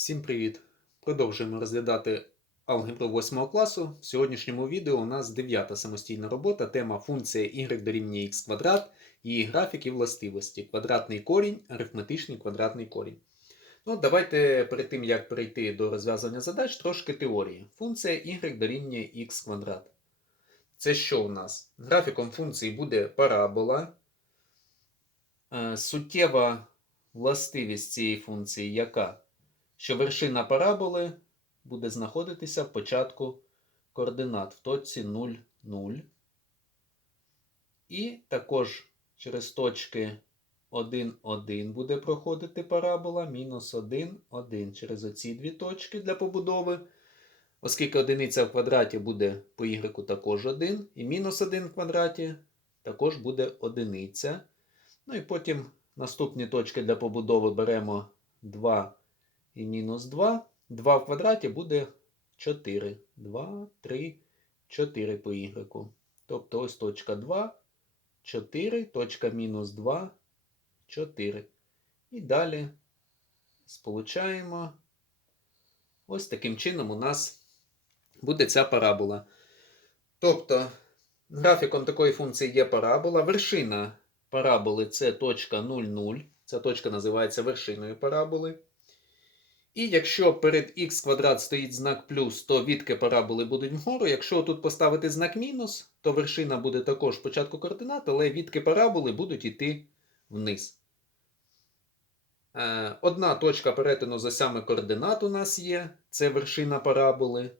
Всім привіт! Продовжуємо розглядати алгебру 8 класу. В сьогоднішньому відео у нас дев'ята самостійна робота. Тема функція y дорівнює x квадрат, її графік і властивості. Квадратний корінь, арифметичний квадратний корінь. Ну, давайте перед тим, як перейти до розв'язання задач, трошки теорії. Функція y дорівнює x квадрат. Це що у нас? Графіком функції буде парабола. Е, Суттєва властивість цієї функції яка? Що вершина параболи буде знаходитися в початку координат в точці 0, 0. І також через точки 1, 1 буде проходити парабола, мінус 1, 1 через оці дві точки для побудови. Оскільки одиниця в квадраті буде по y також 1, і мінус 1 в квадраті також буде одиниця. Ну і потім наступні точки для побудови беремо 2 і мінус 2. 2 в квадраті буде 4. 2, 3, 4 по y. Тобто ось точка 2, 4, точка мінус 2, 4. І далі сполучаємо. Ось таким чином у нас буде ця парабола. Тобто, графіком такої функції є парабола. Вершина параболи це точка 0, 0. Ця точка називається вершиною параболи. І якщо перед х квадрат стоїть знак плюс, то відки параболи будуть вгору. Якщо тут поставити знак мінус, то вершина буде також спочатку координат, але відки параболи будуть йти вниз. Е, Одна точка перетину з осями координат у нас є, це вершина параболи.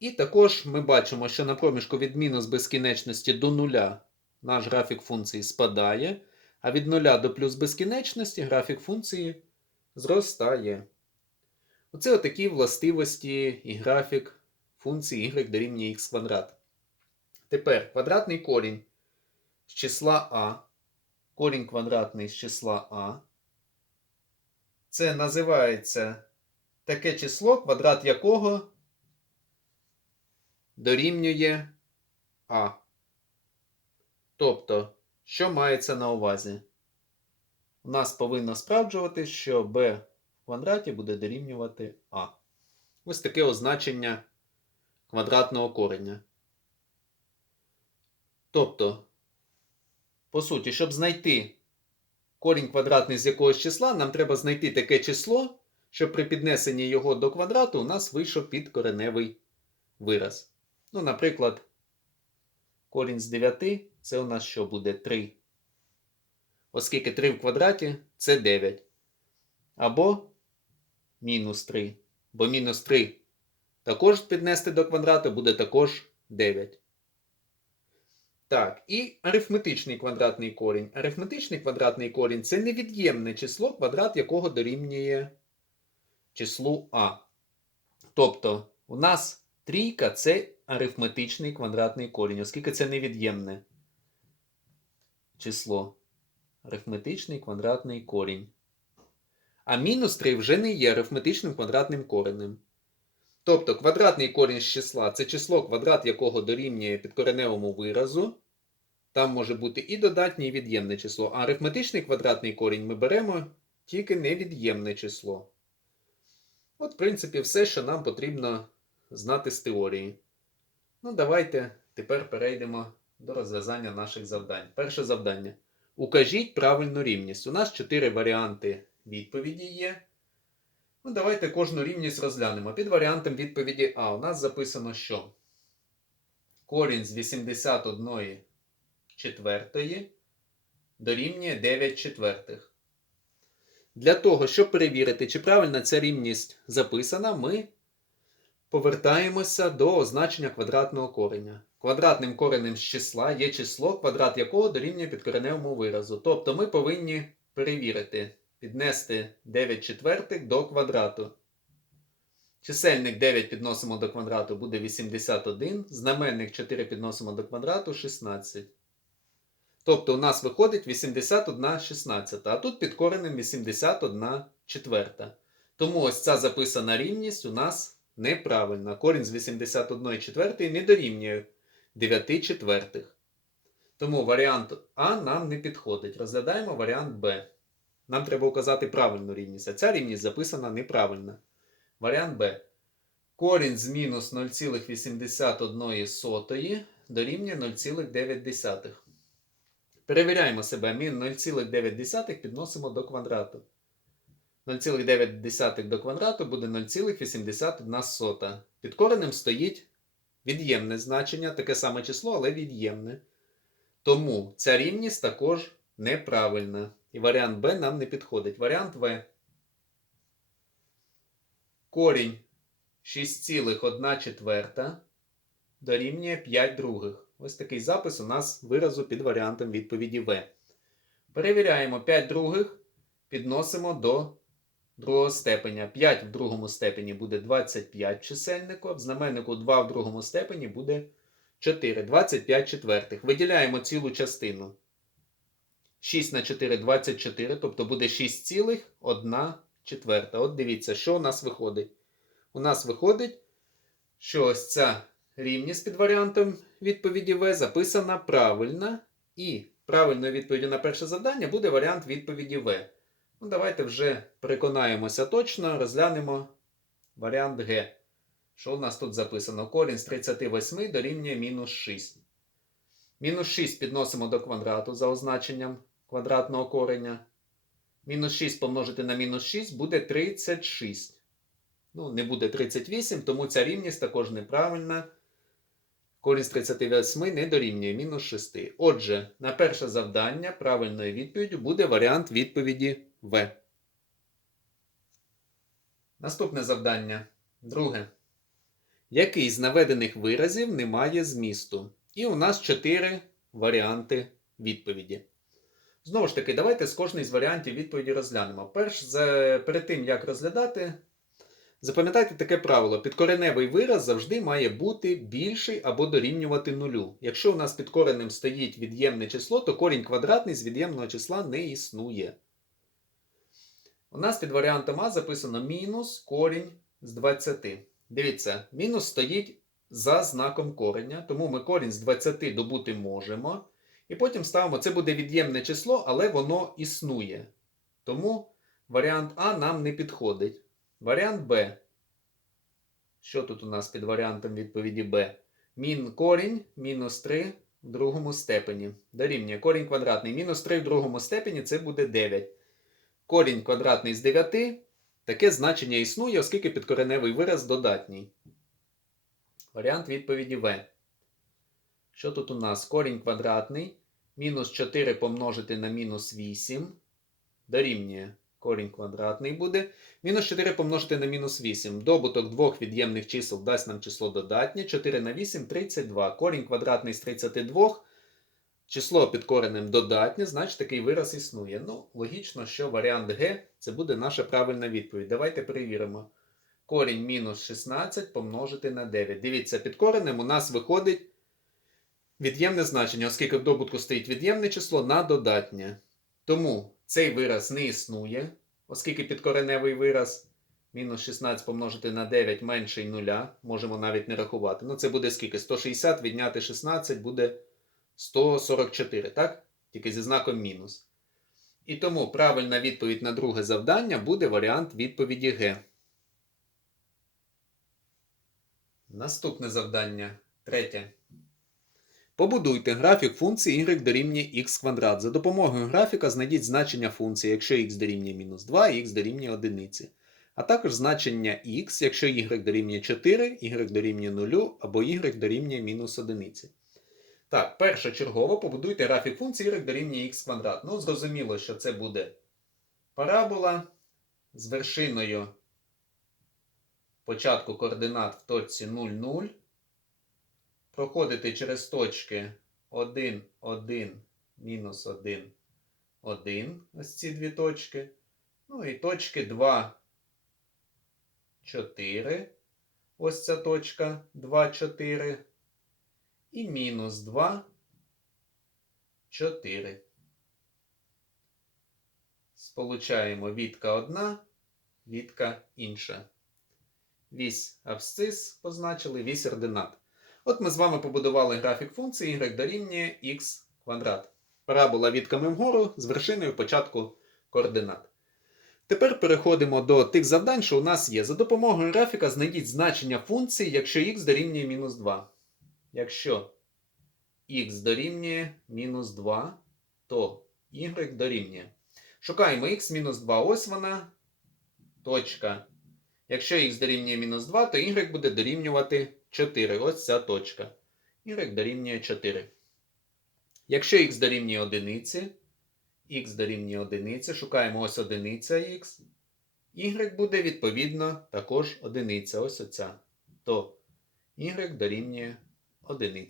І також ми бачимо, що на проміжку від мінус безкінечності до нуля наш графік функції спадає, а від нуля до плюс безкінечності графік функції зростає. Оце отакі властивості і графік функції y дорівнює х квадрат. Тепер квадратний корінь з числа а, корінь квадратний з числа а. Це називається таке число, квадрат якого дорівнює а. Тобто, що мається на увазі? У нас повинно справджувати, що b в квадраті буде дорівнювати а. Ось таке означення квадратного кореня. Тобто, по суті, щоб знайти корінь квадратний з якогось числа, нам треба знайти таке число, щоб при піднесенні його до квадрату у нас вийшов підкореневий вираз. Ну, наприклад, корінь з 9 це у нас що буде 3 оскільки 3 в квадраті це 9. Або мінус 3. Бо мінус 3 також піднести до квадрату буде також 9. Так, і арифметичний квадратний корінь. Арифметичний квадратний корінь це невід'ємне число, квадрат якого дорівнює числу А. Тобто, у нас трійка це арифметичний квадратний корінь, оскільки це невід'ємне число арифметичний квадратний корінь. А мінус 3 вже не є арифметичним квадратним коренем. Тобто квадратний корінь з числа це число, квадрат якого дорівнює підкореневому виразу. Там може бути і додатнє, і від'ємне число. А арифметичний квадратний корінь ми беремо тільки невід'ємне число. От, в принципі, все, що нам потрібно знати з теорії. Ну, давайте тепер перейдемо до розв'язання наших завдань. Перше завдання. Укажіть правильну рівність. У нас чотири варіанти відповіді є. Ну, Давайте кожну рівність розглянемо. Під варіантом відповіді А у нас записано, що корінь з 81 четвертої дорівнює 9 четвертих. Для того, щоб перевірити, чи правильно ця рівність записана, ми повертаємося до означення квадратного кореня. Квадратним коренем з числа є число, квадрат якого дорівнює підкореневому виразу. Тобто ми повинні перевірити, піднести 9 четвертих до квадрату. Чисельник 9 підносимо до квадрату буде 81, знаменник 4 підносимо до квадрату 16. Тобто у нас виходить 81 16, а тут під коренем 81 четверта. Тому ось ця записана рівність у нас неправильна. Корінь з 81 четвертої не дорівнює 9 четвертих. Тому варіант А нам не підходить. Розглядаємо варіант Б. Нам треба указати правильну рівність, а ця рівність записана неправильно. Варіант Б. Корінь з мінус 0,81 дорівнює 0,9. Перевіряємо себе. Мін 0,9 підносимо до квадрату. 0,9 до квадрату буде 0,81. Під коренем стоїть від'ємне значення, таке саме число, але від'ємне. Тому ця рівність також неправильна. І варіант Б нам не підходить. Варіант В. Корінь 6,1 четверта дорівнює 5 других. Ось такий запис у нас виразу під варіантом відповіді В. Перевіряємо 5 других, підносимо до другого степеня. 5 в другому степені буде 25 чисельнику, в знаменнику 2 в другому степені буде 4. 25 четвертих. Виділяємо цілу частину. 6 на 4 24, тобто буде 6,1 четверта. От дивіться, що у нас виходить. У нас виходить, що ось ця рівність під варіантом відповіді В записана правильно. І правильною відповіддю на перше завдання буде варіант відповіді В. Ну, давайте вже переконаємося точно, розглянемо варіант Г. Що у нас тут записано? Корінь з 38 дорівнює мінус 6. Мінус 6 підносимо до квадрату за означенням квадратного кореня. Мінус 6 помножити на мінус 6 буде 36. Ну, не буде 38, тому ця рівність також неправильна. Корінь з 38 не дорівнює мінус 6. Отже, на перше завдання правильною відповіддю буде варіант відповіді В. Наступне завдання. Друге. Який з наведених виразів не має змісту? І у нас чотири варіанти відповіді. Знову ж таки, давайте з кожної з варіантів відповіді розглянемо. Перш за, перед тим, як розглядати, запам'ятайте таке правило: підкореневий вираз завжди має бути більший або дорівнювати нулю. Якщо у нас під коренем стоїть від'ємне число, то корінь квадратний з від'ємного числа не існує. У нас під варіантом А записано мінус корінь з 20. Дивіться, мінус стоїть за знаком кореня, тому ми корінь з 20 добути можемо. І потім ставимо, це буде від'ємне число, але воно існує. Тому варіант А нам не підходить. Варіант Б. Що тут у нас під варіантом відповіді Б? Мін корінь мінус 3 в другому степені. Дорівнює корінь квадратний. Мінус 3 в другому степені це буде 9. Корінь квадратний з 9. Таке значення існує, оскільки підкореневий вираз додатній. Варіант відповіді В. Що тут у нас? Корінь квадратний. Мінус 4 помножити на мінус 8. Дорівнює. Корінь квадратний буде. Мінус 4 помножити на мінус 8. Добуток двох від'ємних чисел дасть нам число додатнє. 4 на 8 32. Корінь квадратний з 32. Число під коренем додатнє, значить такий вираз існує. Ну, логічно, що варіант Г це буде наша правильна відповідь. Давайте перевіримо. Корінь мінус 16 помножити на 9. Дивіться, під коренем у нас виходить від'ємне значення, оскільки в добутку стоїть від'ємне число на додатнє. Тому цей вираз не існує, оскільки підкореневий вираз мінус 16 помножити на 9 менший нуля, можемо навіть не рахувати. Ну, це буде скільки? 160 відняти 16 буде 144, так? Тільки зі знаком мінус. І тому правильна відповідь на друге завдання буде варіант відповіді Г. Наступне завдання. Третє. Побудуйте графік функції y дорівнює x квадрат. За допомогою графіка знайдіть значення функції, якщо x дорівнює мінус 2 і x дорівнює 1. А також значення x, якщо y дорівнює 4, y дорівнює 0 або y дорівнює мінус 1. Так, першочергово побудуйте графік функції y дорівнює x квадрат. Ну, зрозуміло, що це буде парабола з вершиною початку координат в точці 0, 0. Проходити через точки 1, 1, мінус 1, 1. Ось ці дві точки. Ну і точки 2, 4. Ось ця точка 2, 4. І мінус 2, 4. Сполучаємо відка одна, відка інша. Вісь абсцис позначили, вісь ординат. От ми з вами побудували графік функції y дорівнює x квадрат. Парабола відками вгору з вершиною початку координат. Тепер переходимо до тих завдань, що у нас є. За допомогою графіка знайдіть значення функції, якщо х дорівнює мінус 2. Якщо х дорівнює мінус 2, то y дорівнює. Шукаємо х мінус 2. Ось вона. Точка. Якщо х дорівнює мінус 2, то y буде дорівнювати 4. Ось ця точка. y дорівнює 4. Якщо х дорівнює 1, х дорівнює 1, шукаємо ось одиниця х. y буде відповідно також одиниця. Ось оця. То y дорівнює 1.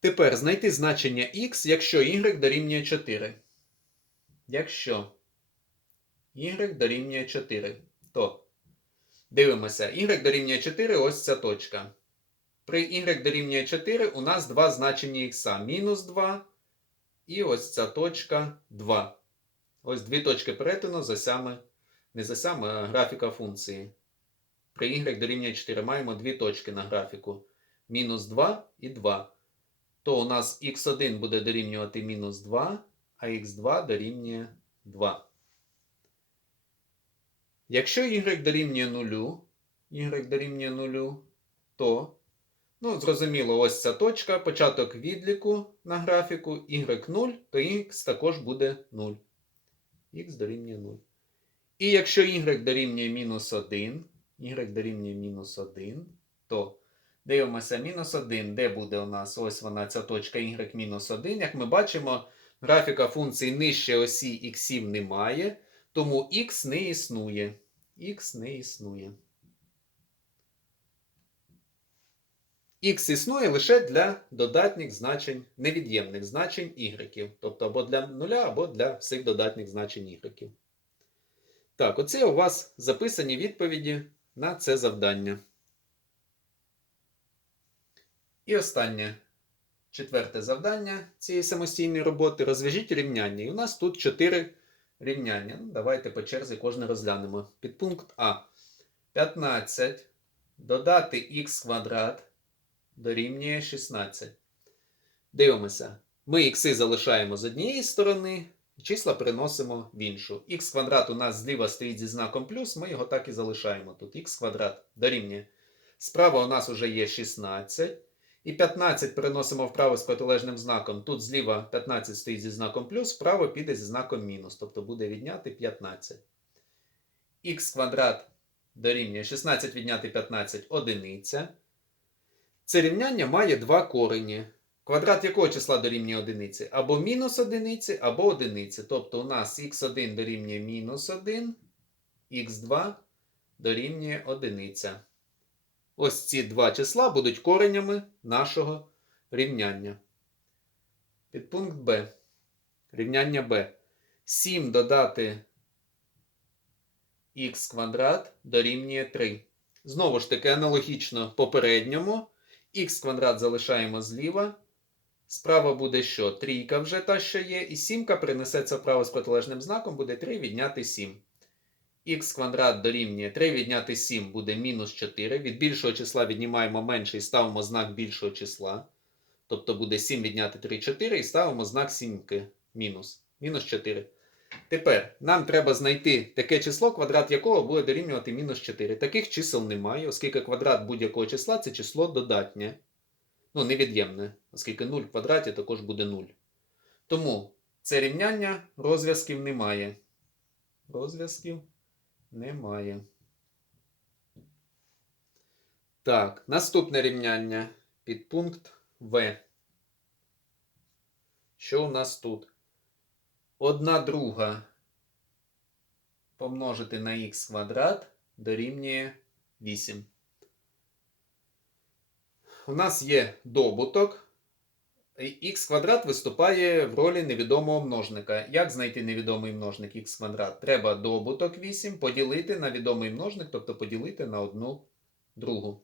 Тепер знайти значення х, якщо y дорівнює 4. Якщо y дорівнює 4, то дивимося, y дорівнює 4, ось ця точка. При y дорівнює 4 у нас два значення х. Мінус 2 і ось ця точка 2. Ось дві точки перетину за сями, не за сями, а графіка функції. При y дорівнює 4 маємо дві точки на графіку. Мінус 2 і 2. То у нас х1 буде дорівнювати мінус 2, а х2 дорівнює 2. Якщо y дорівнює 0, y дорівнює 0, то, ну, зрозуміло, ось ця точка, початок відліку на графіку, y 0, то х також буде 0. х дорівнює 0. І якщо y дорівнює мінус 1, y дорівнює мінус 1, то дивимося мінус 1, де буде у нас ось вона, ця точка y мінус 1. Як ми бачимо, графіка функції нижче осі іксів немає, тому х не існує. Х не існує. Х існує лише для додатніх значень, невід'ємних значень y. Тобто або для нуля, або для всіх додатніх значень y. Так, оце у вас записані відповіді на це завдання. І останнє четверте завдання цієї самостійної роботи. Розв'яжіть рівняння. І у нас тут чотири рівняння. Ну, давайте по черзі кожне розглянемо. Підпункт А. 15 додати х квадрат дорівнює 16. Дивимося. Ми ікси залишаємо з однієї сторони, числа переносимо в іншу. Х квадрат у нас зліва стоїть зі знаком плюс, ми його так і залишаємо тут. Х квадрат дорівнює. Справа у нас вже є 16. І 15 переносимо вправо з протилежним знаком. Тут зліва 15 стоїть зі знаком плюс, вправо піде зі знаком мінус. Тобто буде відняти 15. Х квадрат дорівнює 16 відняти 15 одиниця. Це рівняння має два корені. Квадрат якого числа дорівнює одиниці? Або мінус одиниці, або одиниці. Тобто у нас х1 дорівнює мінус 1, х2 дорівнює одиниця. Ось ці два числа будуть коренями нашого рівняння. Підпункт Б. Рівняння Б. 7 додати х квадрат дорівнює 3. Знову ж таки, аналогічно попередньому. Х квадрат залишаємо зліва. Справа буде що? Трійка вже та, що є. І сімка перенесеться вправо з протилежним знаком, буде 3 відняти 7 х квадрат дорівнює 3 відняти 7 буде мінус 4. Від більшого числа віднімаємо менше і ставимо знак більшого числа. Тобто буде 7 відняти 3 4 і ставимо знак сімки мінус. Мінус 4. Тепер нам треба знайти таке число, квадрат якого буде дорівнювати мінус 4. Таких чисел немає, оскільки квадрат будь-якого числа це число додатнє. Ну, невід'ємне, оскільки 0 в квадраті також буде 0. Тому це рівняння розв'язків немає. Розв'язків немає. Так, наступне рівняння. Підпункт В. Що у нас тут? Одна друга помножити на х квадрат дорівнює 8. У нас є добуток. Х квадрат виступає в ролі невідомого множника. Як знайти невідомий множник х квадрат? Треба добуток 8 поділити на відомий множник, тобто поділити на одну другу.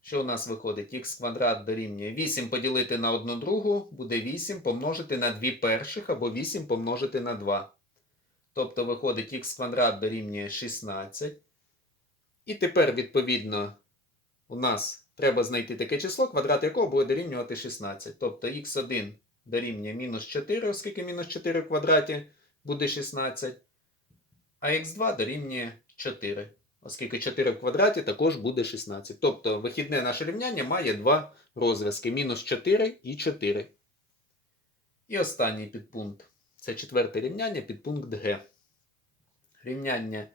Що у нас виходить? х квадрат дорівнює 8 поділити на одну другу буде 8 помножити на 2 перших або 8 помножити на 2. Тобто виходить х квадрат дорівнює 16. І тепер, відповідно, у нас треба знайти таке число, квадрат якого буде дорівнювати 16. Тобто х1 дорівнює мінус 4, оскільки мінус 4 в квадраті буде 16. А х2 дорівнює 4, оскільки 4 в квадраті також буде 16. Тобто вихідне наше рівняння має два розв'язки: мінус 4 і 4. І останній підпункт. Це четверте рівняння, підпункт Г. Рівняння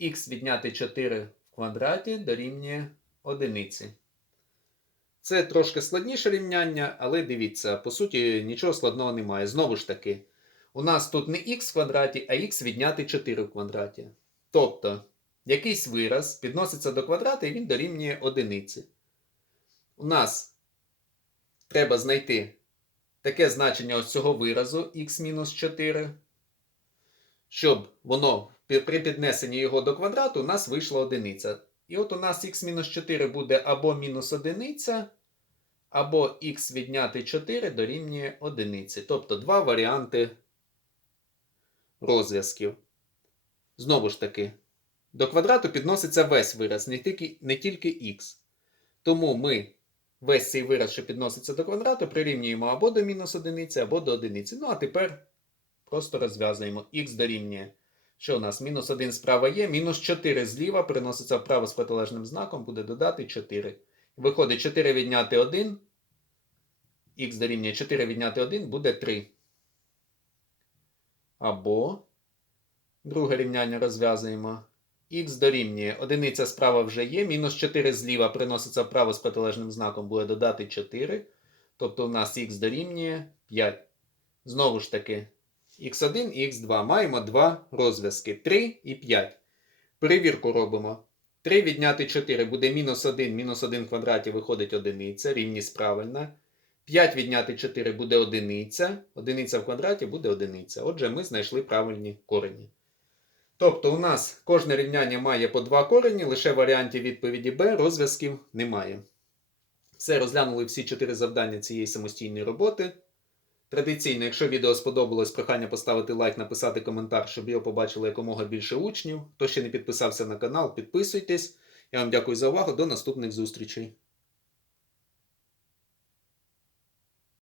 х відняти 4 в квадраті дорівнює одиниці. Це трошки складніше рівняння, але дивіться, по суті, нічого складного немає. Знову ж таки, у нас тут не х в квадраті, а х відняти 4 в квадраті. Тобто, якийсь вираз підноситься до квадрата і він дорівнює одиниці. У нас треба знайти таке значення ось цього виразу х-4, щоб воно при піднесенні його до квадрату у нас вийшла одиниця. І от у нас х-4 буде або мінус одиниця, або х відняти 4 дорівнює одиниці. Тобто два варіанти розв'язків. Знову ж таки, до квадрату підноситься весь вираз, не тільки, не тільки х. Тому ми весь цей вираз, що підноситься до квадрату, прирівнюємо або до мінус одиниці, або до одиниці. Ну, а тепер просто розв'язуємо. х дорівнює. Що у нас? Мінус 1 справа є, мінус 4 зліва приноситься вправо з протилежним знаком, буде додати 4. Виходить 4 відняти 1. Х дорівнює 4 відняти 1 буде 3. Або друге рівняння розв'язуємо. Х дорівнює. Одиниця справа вже є. Мінус 4 зліва приноситься вправо з протилежним знаком, буде додати 4. Тобто у нас х дорівнює 5. Знову ж таки, х1 і х2. Маємо два розв'язки 3 і 5. Перевірку робимо. 3 відняти 4 буде мінус 1, мінус 1 в квадраті виходить одиниця, рівність правильна. 5 відняти 4 буде одиниця, одиниця в квадраті буде одиниця. Отже, ми знайшли правильні корені. Тобто у нас кожне рівняння має по два корені, лише в варіанті відповіді Б розв'язків немає. Все, розглянули всі чотири завдання цієї самостійної роботи. Традиційно, якщо відео сподобалось, прохання поставити лайк, написати коментар, щоб його побачили якомога більше учнів. Хто ще не підписався на канал, підписуйтесь. Я вам дякую за увагу. До наступних зустрічей.